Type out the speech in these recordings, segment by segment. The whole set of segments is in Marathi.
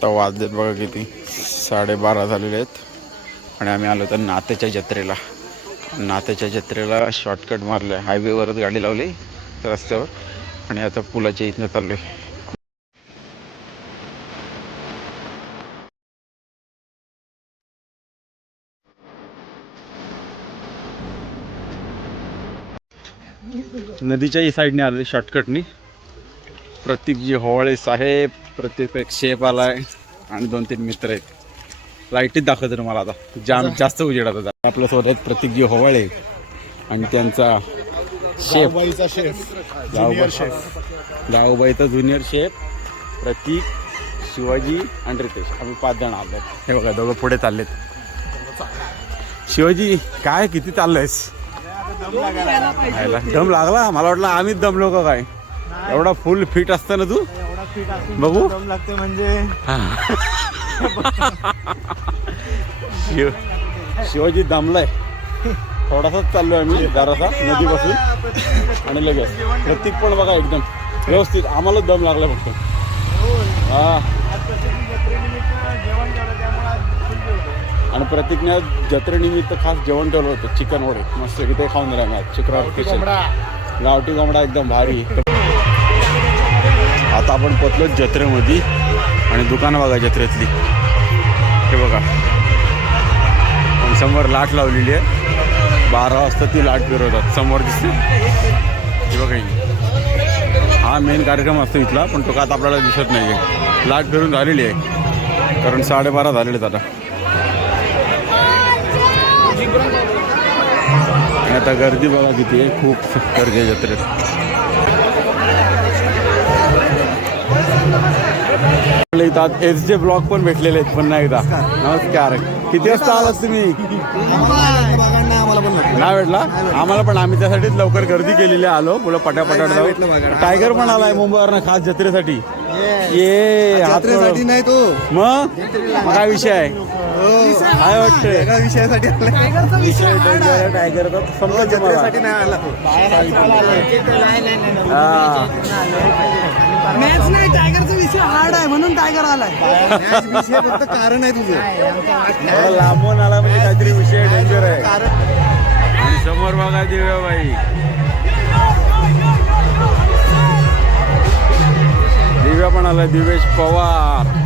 आता वाजलेत बघा किती 12:30 झालेले आहेत आणि आम्ही आलो तर नात्याच्या जत्रेला. नात्याच्या जत्रेला शॉर्टकट मारलं आहे, हायवेवरच गाडी लावली रस्त्यावर आणि आता पुलाच्या इथनं चाललो आहे. नदीच्या ही साईडने आले शॉर्टकटनी. प्रतीकजी होवाळे साहेब, प्रत्येक एक शेप आलाय आणि 2-3 मित्र आहेत. लाईटीत दाखवतो तुम्हाला आता, जास्त उजेडात होता. आपल्या सोबत प्रतीकजी होवाळे आणि त्यांचा शेफ जाऊबाईचा ज्युनियर शेफ प्रतीक, शिवाजी आणि रितेश. आम्ही 5 जण आलो. हे बघा दोघं पुढे चाललेत. शिवाजी काय किती चाललंयस? दम लागला? मला वाटलं आम्हीच दमलो का काय. एवढा फुल फिट असतं ना तू. बघू दम लागते म्हणजे. शिवाजी दमलाय. थोडासाच चाललोय आम्ही जरासा नदीपासून आणि लगेच. प्रतीक पण बघा एकदम व्यवस्थित. आम्हाला दम लागला फक्त. हा आणि प्रतीकने जत्रेनिमित्त खास जेवण ठेवलं होतं. चिकन वडे मस्त की ते खाऊन राहिले आज. शुक्रवार स्पेशल गावठी कोंबडा एकदम भारी. आता आपण पोचलो जत्रेमध्ये आणि दुकानं बघा जत्रेतली. हे बघा समोर लाट लावलेली आहे. 12 वाजता ती लाट फिरवतात. समोर दिसते हे बघा. हा मेन कार्यक्रम असतो इथला, पण तो का आता आपल्याला दिसत नाही आहे. लाट फिरून झालेली आहे कारण 12:30 झालेले आहेत आता. आणि आता गर्दी बघा किती आहे. खूप गर्दी आहे जत्रेत. इथं एसजे ब्लॉक पण भेटलेले आहेत पुन्हा एकदा. नमस्कार. किती वाजता आलात तुम्ही? नाही भेटला आम्हाला पण. आम्ही त्यासाठीच लवकर गर्दी केलेली आलो. पुढं पटापटाट जाऊ. टायगर पण आलाय मुंबईवरनं खास जत्रेसाठी. ये जत्रेसाठी नाही तो मग काय विषय आहे? काय वाटतं विषयासाठी टायगर समजा जत्रेसाठी नाही आला. मॅच नाही, टायगरचा विषय हार्ड आहे म्हणून टायगर आलाय. विषय फक्त कारण आहे तुझं. लांबून आला म्हणजे काहीतरी विषय डेंजर आहे. आणि समोर बघा दिव्याबाई. दिव्या पण आलाय. दिवेश पवार.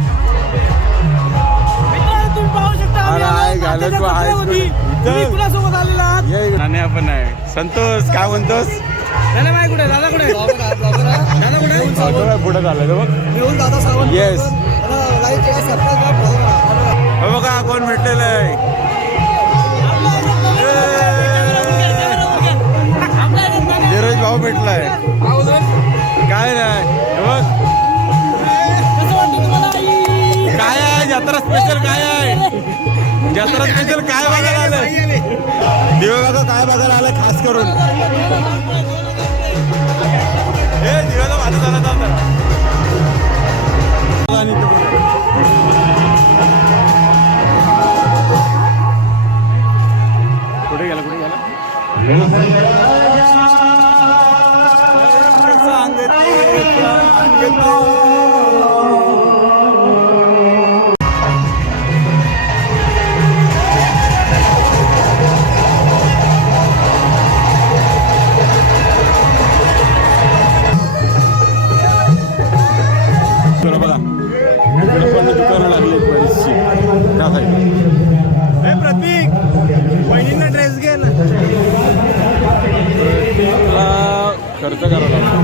नाण्या पण आहे. संतोष काय म्हणतोस? पुढे झालं बघ. येस बघा कोण भेटलेलं आहे. धीरज भाऊ भेटलाय. काय नाही बघ. काय आहे जत्रा स्पेशल? काय आहे जत्रा स्पेशल? काय बघायला आलं? दिव्या काय बघायला आलं खास करून? हे दिव्याला माझं झालं जातं. कुठे गेला? कुठे गेला? दुकानं लागली बरीचशी त्या साईड. प्रतीक बहिणींना ड्रेस घे ना. प्रतीकला खर्च करावा लागतो.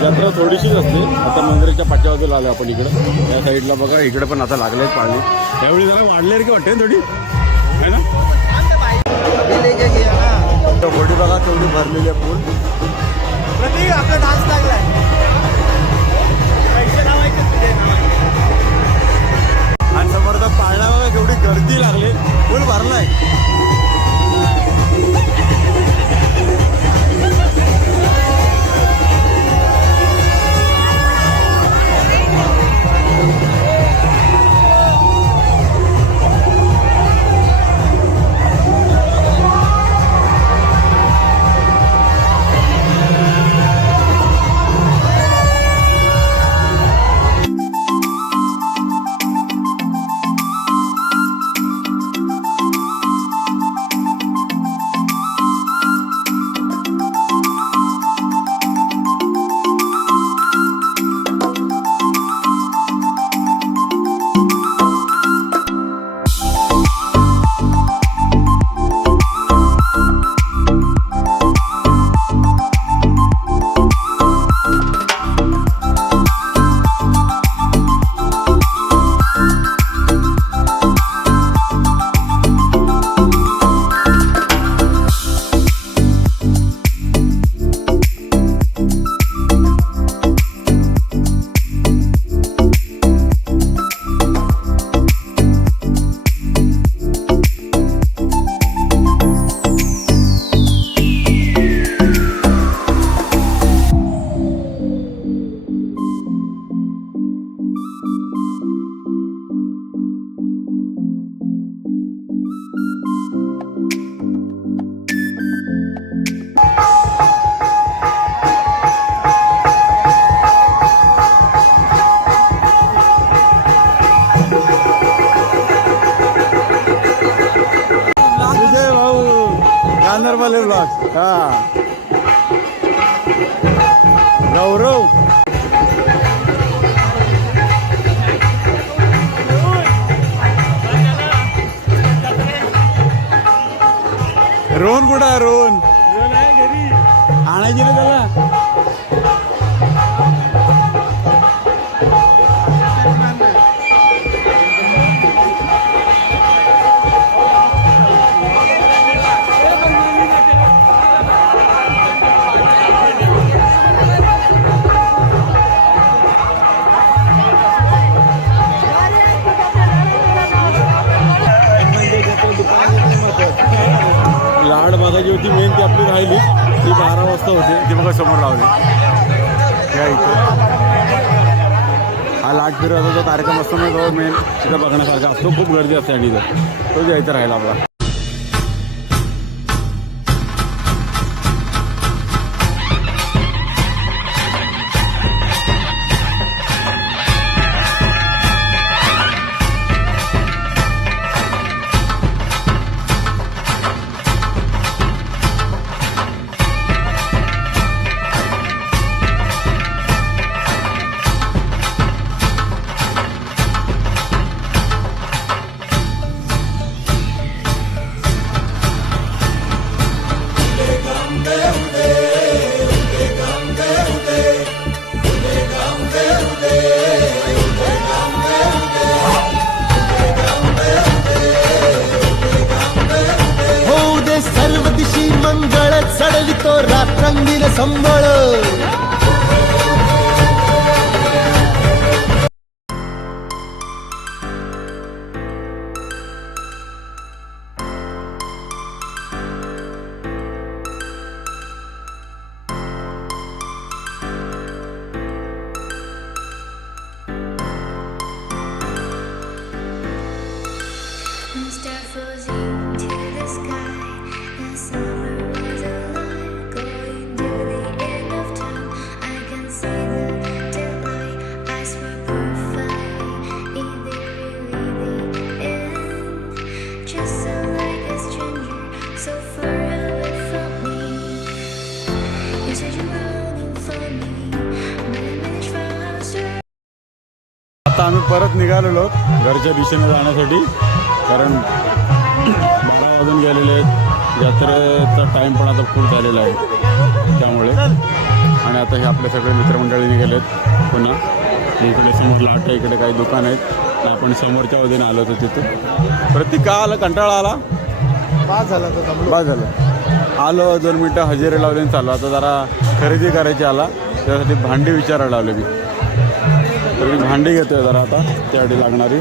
जत्रा थोडीशीच असते. आता मंदिराच्या पाठच्या बाजूला आलो आपण इकडं. त्या साईडला बघा इकडे पण आता लागले आहेत पाणी. त्यावेळी जरा वाढले की वाटते थोडी आहे ना. बॉडी बघा तेवढी भरलेली आहे पूल. प्रतीक आपला डान्स लागलाय. आणि समोरचा पाळणा बघा केवढी गर्दी लागली. पूल भरलाय. नॉर्मल ब्लॉग हा गौरव रोहन कुठं आहे रोहन आणायची रे त्याला लाड बघायची होती मेन ती आपली राहिली ती 12 वाजता होती ती बघा समोर लावली या इथे हा लाट फिरवचा जो कार्यक्रम असतो ना तो मेन तिथं बघण्यासारखा असतो खूप गर्दी असते आणि इथं तो जायचा राहिला आपला मंगळ चढवितो रात्रंगील संबळ आता आम्ही परत निघालेलो घरच्या दिशेने जाण्यासाठी कारण 12 वाजून गेलेले आहेत यात्रेचा टाईम पण आता फुल झालेला आहे त्यामुळे आणि आता हे आपले सगळे मित्रमंडळी निघाले आहेत पुन्हा इकडे समोर लाट आहे इकडे काही दुकान आहेत आपण समोरच्या वतीने आलो होतो तिथे प्रत्येक का आला कंटाळा आला पाच झालं आलो 2 मिनटं हजेरी लावली आणि चालू आता जरा खरेदी करायची आला त्यासाठी भांडी विचारायला लावले मी तर मी भांडी घेतोय जरा आता त्यासाठी लागणारी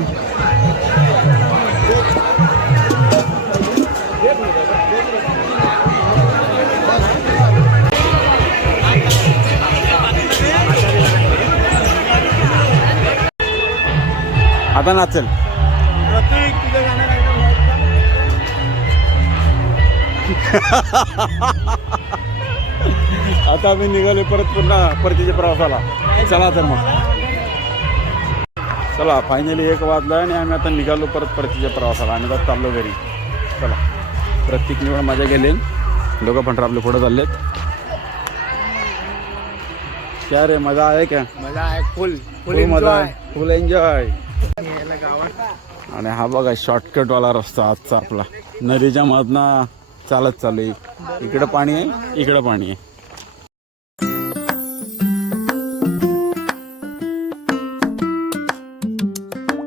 आता नाचेल आता आम्ही निघाले परत पुन्हा परतीच्या प्रवासाला चला तर मग चला फायनली 1 वाजला आणि आम्ही आता निघालो परत परतीच्या प्रवासाला आणि आता चाललो घरी चला प्रत्येक निवड मजा गेले दोघं पण आपले पुढे चाललेत क्या रे मजा आहे का मजा आहे फुल मजा आहे फुल एन्जॉय आणि हा बघा शॉर्टकट वाला रस्ता आजचा आपला नदीच्या मधनं चालत चालू आहे इकडं पाणी आहे इकडं पाणी आहे